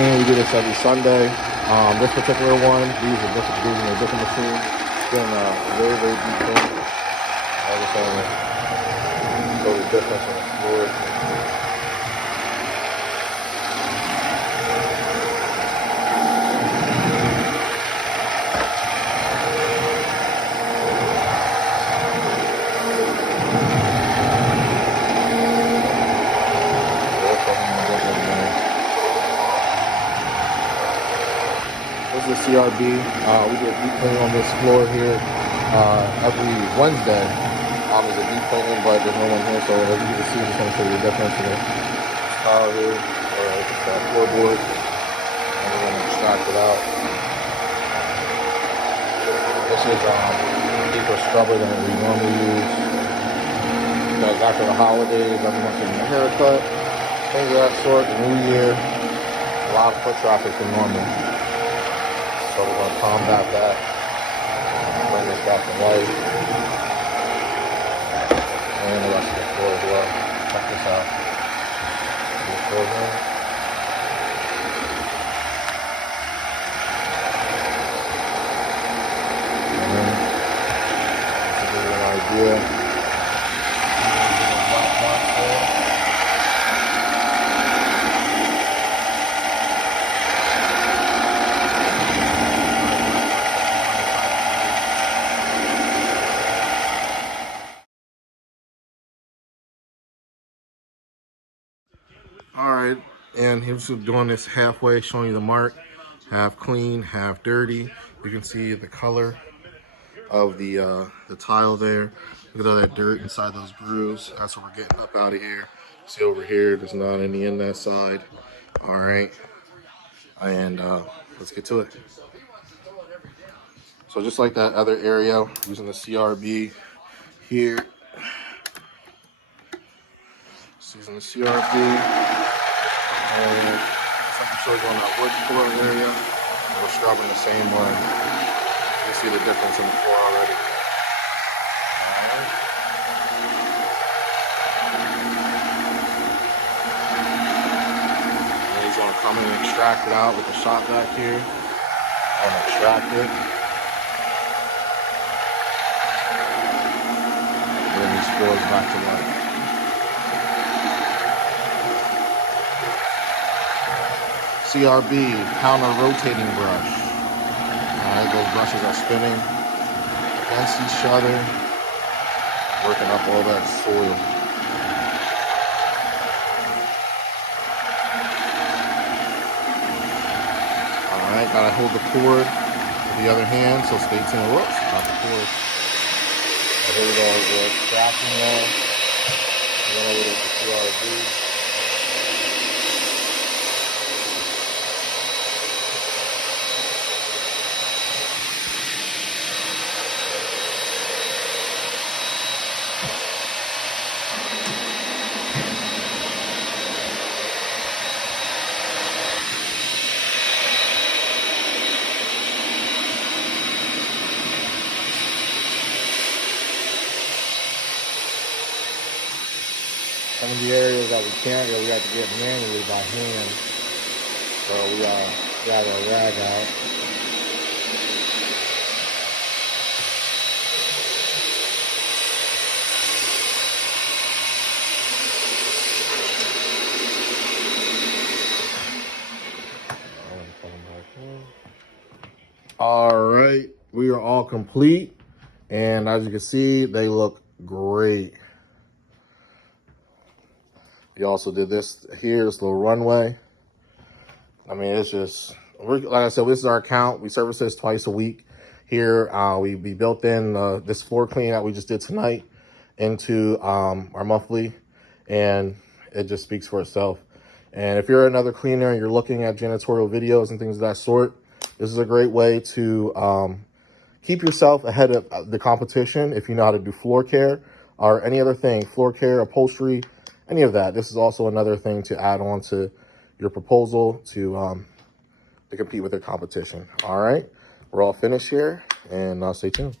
machine. We do this every Sunday. This particular one, these are different, using a different machine. Getting a very, very deep clean. I just want to show the difference on the floor. This is the CRB. We do a deep clean on this floor here every Wednesday. There's a deep cleaning, but there's no one here, so as you can see, I'm just going to show you the difference in the tile here, or the floorboard, and we're going to extract it out. This is a deeper scrubber than we normally use, because after the holidays, everyone's getting a haircut, things of that sort. The New Year, a lot of foot traffic than normal. So we're going to combat that, bring this back to life, and the rest of the floor as well. Check this out. This floor here. To give you an idea. All right, and here's doing this halfway, showing you the mark, half clean, half dirty. You can see the color of the tile there. Look at all that dirt inside those grooves. That's what we're getting up out of here. See over here, there's not any in that side. All right, and let's get to it. So just like that other area, using the CRB here. Just using the CRB. And it's like I'm showing you on that wood floor area. We're scrubbing the same one. You see the difference in the floor already. And he's going to come in and extract it out with the shot back here. I'm going to extract it. Bring these floors back to life. CRB, counter rotating brush. Alright, those brushes are spinning against each other, working up all that soil. Alright, gotta hold the cord with the other hand, so stay tuned. Whoops, not the cord. But here we go, we're extracting now. We're going over to the CRB. Some of the areas that we can't get, we have to get manually by hand. So we got our rag out. All right, we are all complete. And as you can see, they look great. We also did this here, this little runway. I mean, it's just, like I said, this is our account. We service this twice a week. Here, we built in this floor clean that we just did tonight into our monthly, and it just speaks for itself. And if you're another cleaner and you're looking at janitorial videos and things of that sort, this is a great way to keep yourself ahead of the competition if you know how to do floor care or any other thing, floor care, upholstery, any of that. This is also another thing to add on to your proposal to compete with your competition. All right, we're all finished here, and stay tuned.